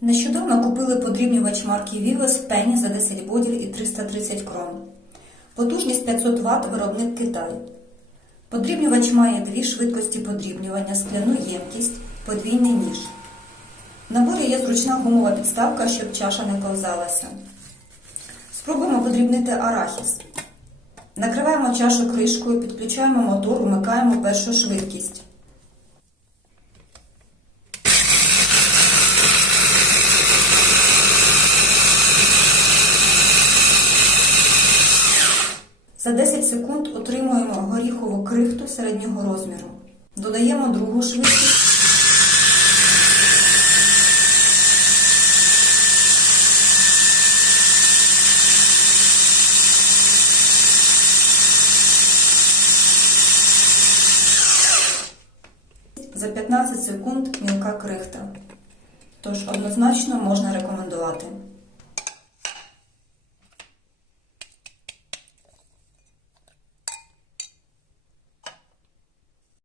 Нещодавно купили подрібнювач марки Vivos Penny за 10 бодів і 330 крон. Потужність 500 Вт, виробник Китай. Подрібнювач має дві швидкості подрібнювання, скляну ємкість, подвійний ніж. В наборі є зручна гумова підставка, щоб чаша не ковзалася. Спробуємо подрібнити арахіс. Накриваємо чашу кришкою, підключаємо мотор, вмикаємо першу швидкість. За 10 секунд отримуємо горіхову крихту середнього розміру. Додаємо другу швидкість. За 15 секунд мілка крихта. Тож однозначно можна рекомендувати.